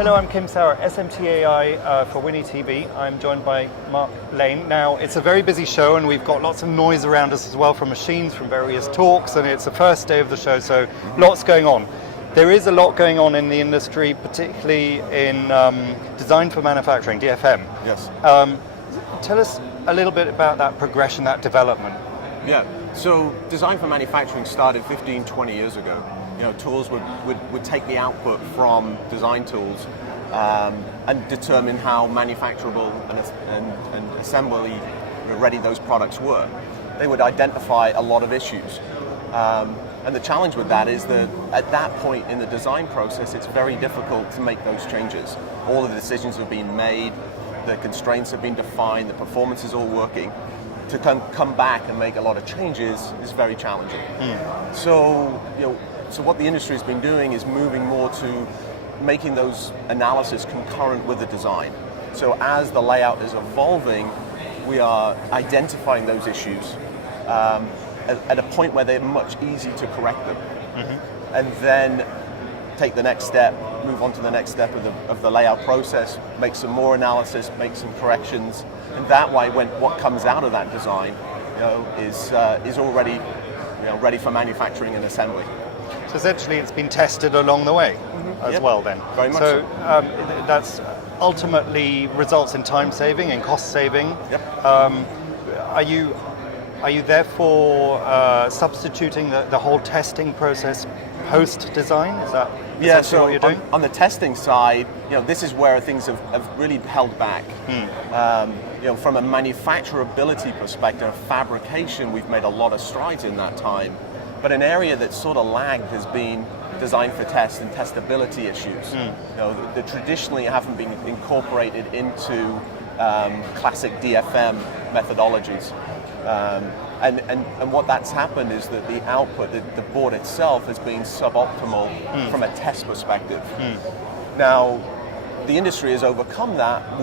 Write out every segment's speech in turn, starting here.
Hello, I'm Kim Sauer, SMTAI for WNIETV. I'm joined by Mark Laing. Now, it's a very busy show and we've got lots of noise around us as well from machines, from various talks, and it's the first day of the show, so lots going on. There is a lot going on in the industry, particularly in design for manufacturing, DFM. Yes. Tell us a little bit about that progression, that development. Yeah, so design for manufacturing started 15, 20 years ago. You know, tools would take the output from design tools and determine how manufacturable and assembly ready those products were. They would identify a lot of issues. And the challenge with that is that at that point in the design process, it's very difficult to make those changes. All of the decisions have been made, the constraints have been defined, the performance is all working. To come back and make a lot of changes is very challenging. So what the industry has been doing is moving more to making those analysis concurrent with the design. So as the layout is evolving, we are identifying those issues at a point where they're much easier to correct them. And then take the next step, move on to the next step of the layout process, make some more analysis, make some corrections, and that way, when what comes out of that design, is already ready for manufacturing and assembly. So essentially, it's been tested along the way as well. Then, very much so. That's ultimately results in time saving and cost saving. Yep. Are you therefore substituting the whole testing process post-design? Is that so what you're doing? On the testing side, this is where things have really held back. From a manufacturability perspective, fabrication, we've made a lot of strides in that time. But an area that sort of lagged has been design for test and testability issues. That traditionally haven't been incorporated into classic DFM methodologies. And what that's happened is that the output, the board itself, has been suboptimal from a test perspective. Now, the industry has overcome that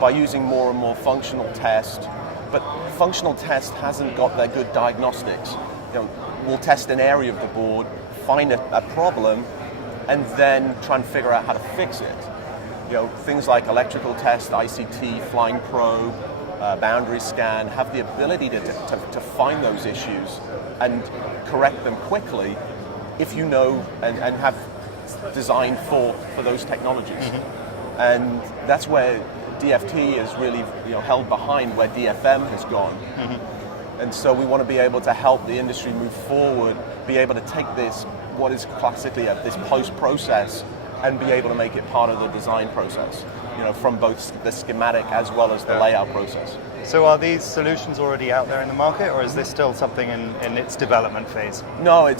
by using more and more functional test, but functional test hasn't got their good diagnostics. We'll test an area of the board, find a problem, and then try and figure out how to fix it. Things like electrical test, ICT, flying probe, boundary scan, have the ability to find those issues and correct them quickly if you know and have designed for those technologies. And that's where DFT is really held behind where DFM has gone. And so we want to be able to help the industry move forward, be able to take this, what is classically this post-process, and be able to make it part of the design process, from both the schematic as well as the layout process. So are these solutions already out there in the market, or is this still something in its development phase? No,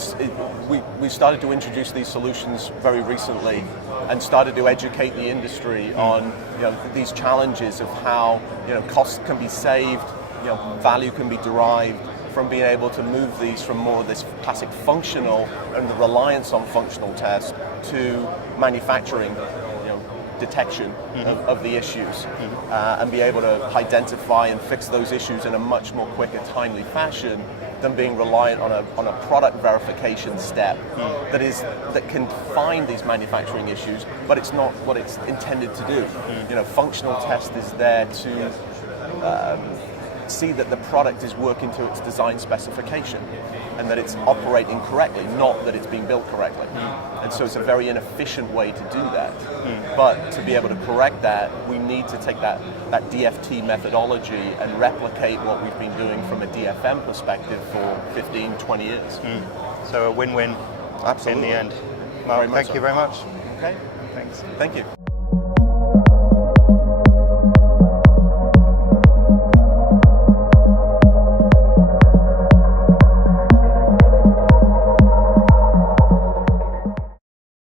we started to introduce these solutions very recently and started to educate the industry on these challenges of how costs can be saved, value can be derived from being able to move these from more of this classic functional and the reliance on functional test to manufacturing detection of the issues and be able to identify and fix those issues in a much more quicker, timely fashion than being reliant on a product verification step that can find these manufacturing issues, but it's not what it's intended to do. Functional test is there to see that the product is working to its design specification and that it's operating correctly, not that it's being built correctly. And so it's a very inefficient way to do that. But to be able to correct that, we need to take that DFT methodology and replicate what we've been doing from a DFM perspective for 15, 20 years. So a win-win in the end. Mark, thank you very much. Okay. Thanks. Thank you.